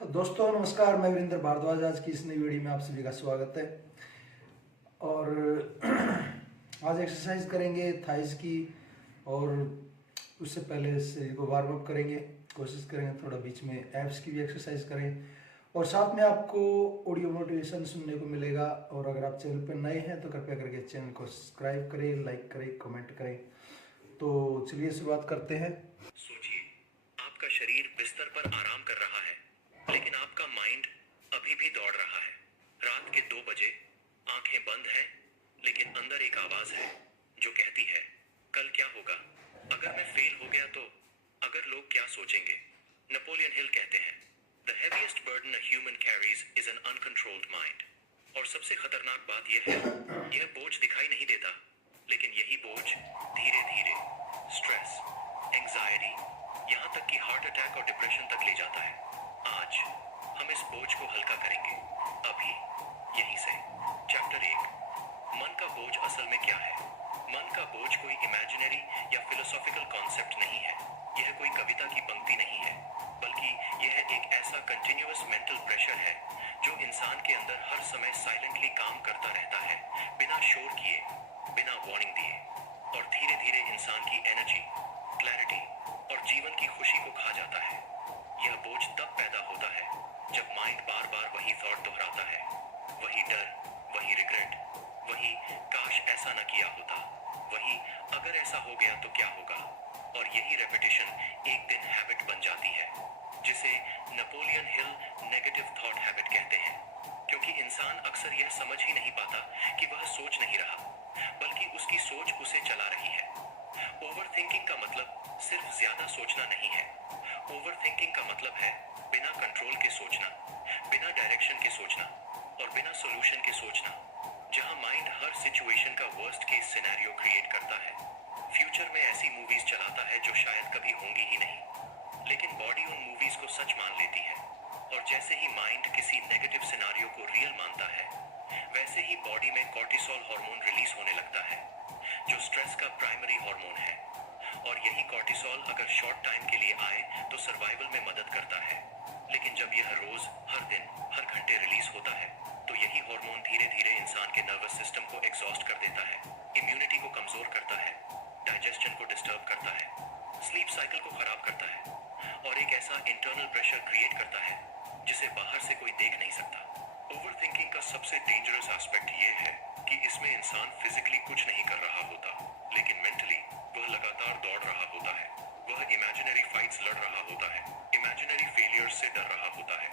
दोस्तों नमस्कार, मैं वीरेंद्र भारद्वाज। आज की इस नई वीडियो में आप सभी का स्वागत है। और आज एक्सरसाइज करेंगे थाइस की, और उससे पहले शरीर को वार्म अप करेंगे। कोशिश करेंगे थोड़ा बीच में एब्स की भी एक्सरसाइज करें, और साथ में आपको ऑडियो मोटिवेशन सुनने को मिलेगा। और अगर आप चैनल पर नए हैं तो कृपया करके चैनल को सब्सक्राइब करें, लाइक करें, कमेंट करें। तो चलिए शुरुआत करते हैं। सोचिए, आपका शरीर बिस्तर पर आराम कर रहा है, लेकिन आपका माइंड अभी भी दौड़ रहा है। रात के 2 बजे, आंखें बंद हैं, लेकिन अंदर एक आवाज है जो कहती है, कल क्या होगा? अगर मैं फेल हो गया तो? अगर लोग क्या सोचेंगे? नेपोलियन हिल कहते हैं, the heaviest burden a human carries is an uncontrolled mind. और सबसे खतरनाक बात यह है, यह बोझ दिखाई नहीं देता, लेकिन यही बोझ धीरे धीरे स्ट्रेस, एंजाइटी, यहाँ तक कि हार्ट अटैक और डिप्रेशन तक ले जाता है। आज हम इस बोझ को हल्का करेंगे, अभी, यहीं से। चैप्टर 1, मन का बोझ असल में क्या है? मन का बोझ कोई इमेजिनरी या फिलोसॉफिकल कॉन्सेप्ट नहीं है। यह कोई कविता की पंक्ति नहीं है, बल्कि यह एक ऐसा कंटिन्यूअस मेंटल प्रेशर है जो इंसान के अंदर हर समय साइलेंटली काम करता रहता है, बिना शोर किए, बिना वार्निंग दिए, और धीरे धीरे इंसान की एनर्जी, क्लैरिटी और जीवन की खुशी को खा जाता है। यह बोझ तब पैदा होता है जब माइंड बार बार वही थॉट दोहराता है, वही डर, वही रिग्रेट, वही काश ऐसा न किया होता, वही अगर ऐसा हो गया तो क्या होगा। और यही रेपिटेशन एक दिन हैबिट बन जाती है, जिसे Napoleon Hill negative thought habit कहते हैं। क्योंकि इंसान अक्सर यह समझ ही नहीं पाता कि वह सोच नहीं रहा, बल्कि उसकी सोच उसे चला रही है। ओवर थिंकिंग का मतलब सिर्फ ज्यादा सोचना नहीं है। ओवर थिंकिंग का मतलब है बिना कंट्रोल के सोचना, बिना डायरेक्शन के सोचना, और बिना सॉल्यूशन के सोचना। जहां माइंड हर सिचुएशन का वर्स्ट केस सिनेरियो क्रिएट करता है, फ्यूचर में ऐसी मूवीज चलाता है जो शायद कभी होंगी ही नहीं, लेकिन बॉडी उन मूवीज को सच मान लेती है। और जैसे ही माइंड किसी नेगेटिव सिनेरियो को रियल मानता है, वैसे ही बॉडी में कॉर्टिसोल हार्मोन रिलीज होने लगता है, जो स्ट्रेस का प्राइमरी हार्मोन है। और यही कॉर्टिसोल अगर शॉर्ट टाइम के लिए आए तो सर्वाइवल में मदद करता है, लेकिन जब यह रोज, हर दिन, हर घंटे रिलीज होता है, तो यही हार्मोन धीरे धीरे इंसान के नर्वस सिस्टम को एग्जॉस्ट कर देता है, इम्यूनिटी को कमजोर करता है, डाइजेशन को डिस्टर्ब करता है, स्लीप साइकिल को खराब करता है, और एक ऐसा इंटरनल प्रेशर क्रिएट करता है जिसे बाहर से कोई देख नहीं सकता। ओवर थिंकिंग का सबसे डेंजरस एस्पेक्ट ये है कि इसमें इंसान फिजिकली कुछ नहीं कर रहा होता, लेकिन मेंटली वह लगातार दौड़ रहा होता है। वह इमेजिनरी फाइट्स लड़ रहा होता है, इमेजिनरी फेलियर्स से डर रहा होता है,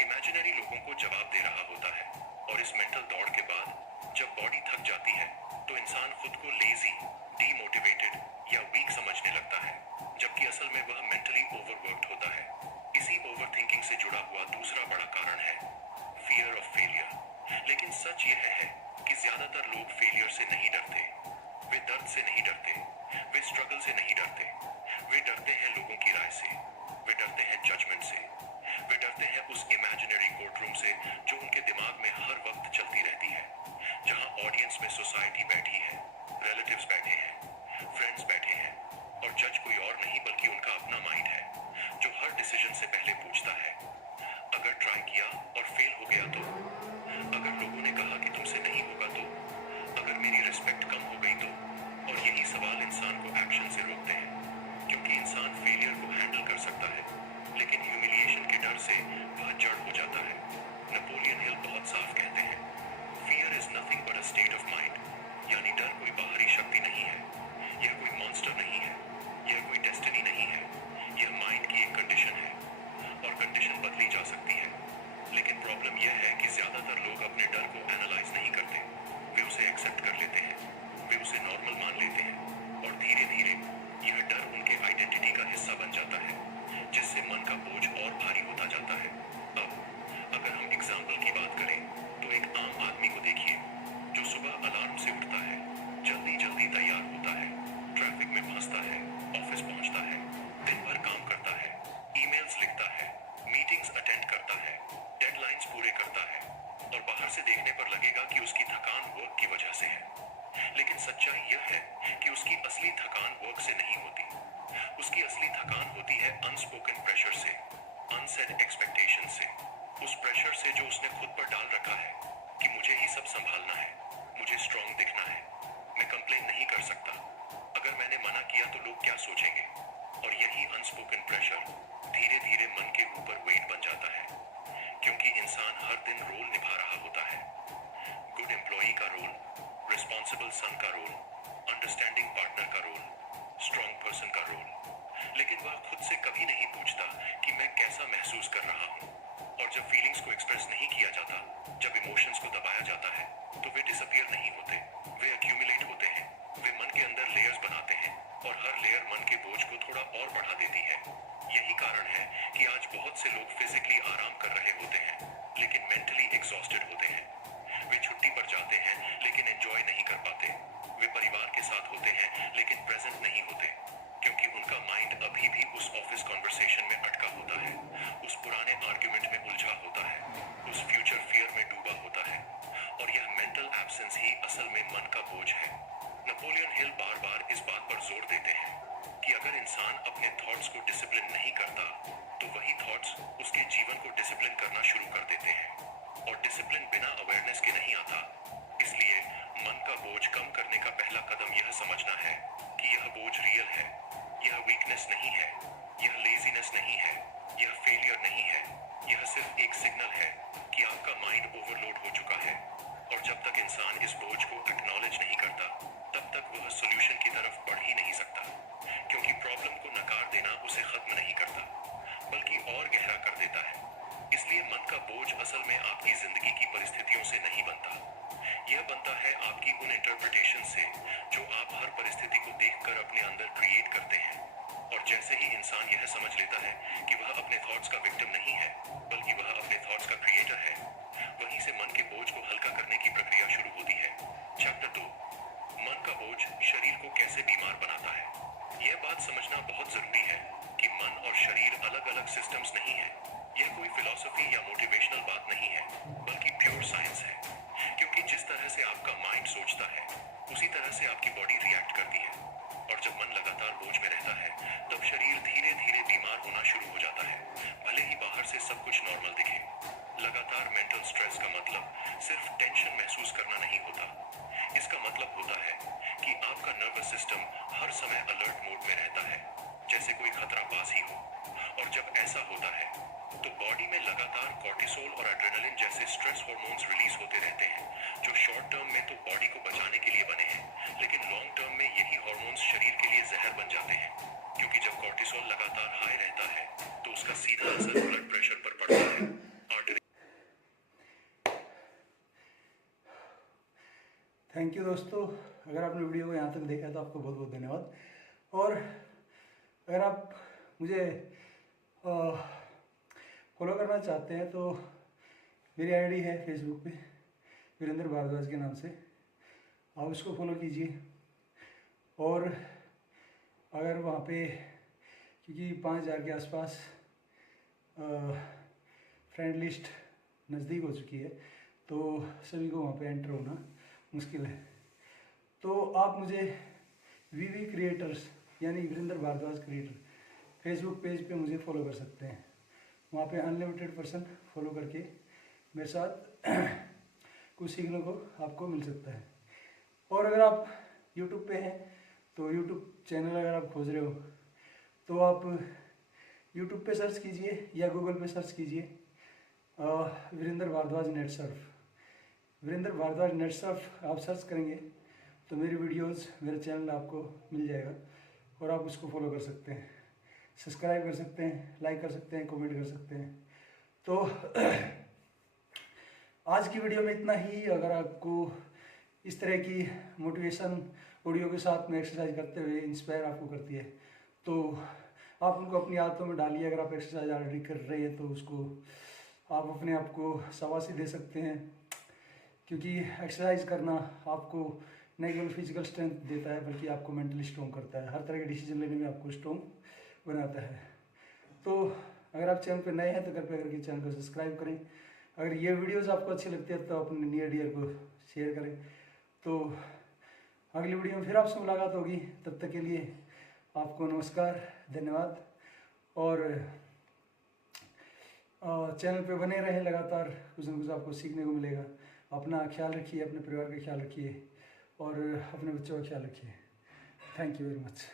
इमेजिनरी लोगों को जवाब दे रहा होता है। और इस मेंटल दौड़ के बाद जब बॉडी थक जाती है, तो इंसान खुद को लेजी, डीमोटिवेटेड या वीक समझने लगता है, जबकि असल में वह मेंटली ओवरवर्क्ड होता है। इसी ओवर थिंकिंग से जुड़ा हुआ दूसरा बड़ा कारण है फियर ऑफ फेलियर। लेकिन सच यह है कि ज्यादातर लोग फेलियर से नहीं डरते, वे दर्द से नहीं डरते, वे स्ट्रगल से नहीं डरते, वे डरते हैं लोगों की राय से, वे डरते हैं जजमेंट से, वे डरते हैं उस इमेजिनरी कोर्ट रूम से जो उनके दिमाग में हर वक्त चलती रहती है, जहां ऑडियंस में सोसाइटी बैठी है, रिलेटिव्स बैठे हैं, फ्रेंड्स बैठे हैं, और जज कोई और नहीं बल्कि उनका अपना माइंड है, जो हर डिसीजन से पहले पूछता है, अगर ट्राई किया और फेल हो गया तो? अगर लोगों ने कहा कि तुमसे नहीं होगा तो? अगर मेरी रिस्पेक्ट कम हो गई तो? और यही सवाल इंसान को एक्शन से रोकते हैं, क्योंकि इंसान फेलियर को हैंडल कर सकता है, लेकिन ह्यूमिलिएशन एक्सपेक्टेशन से, उस प्रेशर से जो उसने खुद पर डाल रखा है कि मुझे ही सब संभालना है, मुझे स्ट्रांग दिखना है, मैं कंप्लेन नहीं कर सकता, अगर मैंने मना किया तो लोग क्या सोचेंगे। और यही अनस्पोकन प्रेशर धीरे धीरे मन के ऊपर वेट बन जाता है, क्योंकि इंसान हर दिन रोल निभा रहा होता है। गुड एम्प्लॉई का रोल, रिस्पॉन्सिबल सन का रोल, अंडरस्टैंडिंग पार्टनर का रोल, स्ट्रांग पर्सन का रोल, लेकिन वह खुद से कभी नहीं पूछता कि मैं कैसा महसूस कर रहा हूँ। और जब फीलिंग्स को एक्सप्रेस नहीं किया जाता, जब इमोशंस को दबाया जाता है, तो वे डिसअपियर नहीं होते, वे एक्यूमुलेट होते हैं, वे मन के अंदर लेयर्स बनाते हैं और हर लेयर मन के बोझ को थोड़ा और बढ़ा देती है। यही कारण है कि आज बहुत से लोग फिजिकली आराम कर रहे होते हैं, लेकिन मेंटली एग्जॉस्टेड होते हैं। वे छुट्टी पर जाते हैं लेकिन एंजॉय नहीं कर पाते, वे परिवार के साथ होते हैं लेकिन प्रेजेंट नहीं होते, क्योंकि उनका माइंड अभी भी उस ऑफिस कॉन्वर्सेशन में अटका होता है, उस पुराने आर्ग्यूमेंट में उलझा होता है, उस फ्यूचर फियर में डूबा होता है। और यह मेंटल एब्सेंस ही असल में मन का बोझ है। नेपोलियन हिल बार बार इस बात पर जोर देते हैं कि अगर इंसान अपने थॉट्स को डिसिप्लिन नहीं करता, तो वही थॉट्स उसके जीवन को डिसिप्लिन करना शुरू कर देते हैं। और डिसिप्लिन बिना अवेयरनेस के नहीं आता। इसलिए मन का बोझ कम करने का पहला कदम यह समझना है कि यह बोझ रियल है, यह वीकनेस नहीं है, यह लेजीनेस नहीं है, यह फेलियर नहीं है, यह सिर्फ एक सिग्नल है कि आपका माइंड ओवरलोड हो चुका है। और जब तक इंसान इस बोझ को एक्नॉलेज नहीं करता, तब तक वह सॉल्यूशन की तरफ बढ़ ही नहीं सकता, क्योंकि प्रॉब्लम को नकार देना उसे खत्म नहीं करता, बल्कि और गहरा कर देता है। इसलिए मन का बोझ असल में आपकी जिंदगी की परिस्थितियों से नहीं बनता, यह बनता है आपकी उन इंटरप्रिटेशन से जो आप हर परिस्थिति को देखकर अपने अंदर क्रिएट करते हैं। और जैसे ही इंसान यह समझ लेता है कि वह अपने थॉट्स का विक्टिम नहीं है, बल्कि वह अपने थॉट्स का क्रिएटर है, वहीं से मन के बोझ को हल्का करने की प्रक्रिया शुरू होती है। चैप्टर 2, मन का बोझ शरीर को कैसे बीमार बनाता है। यह बात समझना बहुत जरूरी है कि मन और शरीर अलग अलग सिस्टम्स नहीं है। यह कोई फिलॉसफी या मोटिवेशनल बात नहीं है, बल्कि प्योर साइंस है, क्योंकि जिस तरह से आपका माइंड सोचता है, उसी तरह से आपकी बॉडी रिएक्ट करती है। और जब मन लगातार बोझ में रहता है, तब शरीर धीरे धीरे बीमार होना शुरू हो जाता है, भले ही बाहर से सब कुछ नॉर्मल दिखे। लगातार मेंटल स्ट्रेस का मतलब सिर्फ टेंशन महसूस करना नहीं होता। इसका मतलब होता है कि आपका नर्वस सिस्टम हर समय अलर्ट मोड में रहता है, जैसे कोई खतरा पास ही हो। और जब ऐसा होता है, तो बॉडी में लगातार कॉर्टिसोल और एड्रेनलिन जैसे स्ट्रेस हार्मोन्स रिलीज होते रहते हैं, जो शॉर्ट टर्म में तो बॉडी को बचाने के लिए बने हैं, लेकिन लॉन्ग टर्म में यही हार्मोन्स शरीर के लिए जहर बन जाते हैं, क्योंकि जब कॉर्टिसोल लगातार हाई रहता है, तो उसका सीधा असर ब्लड प्रेशर पर पड़ता है। आर्टरी थैंक यू दोस्तों, अगर आपने वीडियो को यहाँ तक देखा तो आपको बहुत बहुत धन्यवाद। और अगर आप मुझे फॉलो करना चाहते हैं तो मेरी आईडी है फेसबुक पे वीरेंद्र भारद्वाज के नाम से, आप उसको फॉलो कीजिए। और अगर वहाँ पे, क्योंकि 5000 के आसपास फ्रेंड लिस्ट नज़दीक हो चुकी है, तो सभी को वहाँ पे एंटर होना मुश्किल है, तो आप मुझे वीवी क्रिएटर्स यानी Virendra Bhardwaj creator Facebook page पे मुझे फॉलो कर सकते हैं। वहाँ पे अनलिमिटेड पर्सन फॉलो करके मेरे साथ कुछ सीखने को आपको मिल सकता है। और अगर आप यूट्यूब पे हैं तो यूट्यूब चैनल अगर आप खोज रहे हो तो आप यूट्यूब पे सर्च कीजिए या गूगल पे सर्च कीजिए Virendra Bhardwaj net surf. Virendra Bhardwaj net surf आप सर्च करेंगे तो मेरी वीडियोस मेरे चैनल आपको मिल जाएगा और आप उसको फॉलो कर सकते हैं, सब्सक्राइब कर सकते हैं, लाइक कर सकते हैं, कमेंट कर सकते हैं। तो आज की वीडियो में इतना ही। अगर आपको इस तरह की मोटिवेशन ऑडियो के साथ में एक्सरसाइज करते हुए इंस्पायर आपको करती है तो आप उनको अपनी आदतों में डालिए। अगर आप एक्सरसाइज ऑलरेडी कर रहे हैं तो उसको आप अपने आप को शाबाशी दे सकते हैं, क्योंकि एक्सरसाइज करना आपको न केवल फिजिकल स्ट्रेंथ देता है बल्कि आपको मेंटली स्ट्रॉन्ग करता है, हर तरह के डिसीजन लेने में आपको स्ट्रॉन्ग बनाता है। तो अगर आप चैनल पर नए हैं तो कृपया करके चैनल को सब्सक्राइब करें। अगर ये वीडियोस आपको अच्छी लगती है तो अपने नियर डियर को शेयर करें। तो अगली वीडियो में फिर आपसे मुलाकात होगी, तब तक के लिए आपको नमस्कार, धन्यवाद। और चैनल पे बने रहें, लगातार कुछ ना कुछ आपको सीखने को मिलेगा। अपना ख्याल रखिए, अपने परिवार का ख्याल रखिए और अपने बच्चों का ख्याल रखिए। Thank you very much.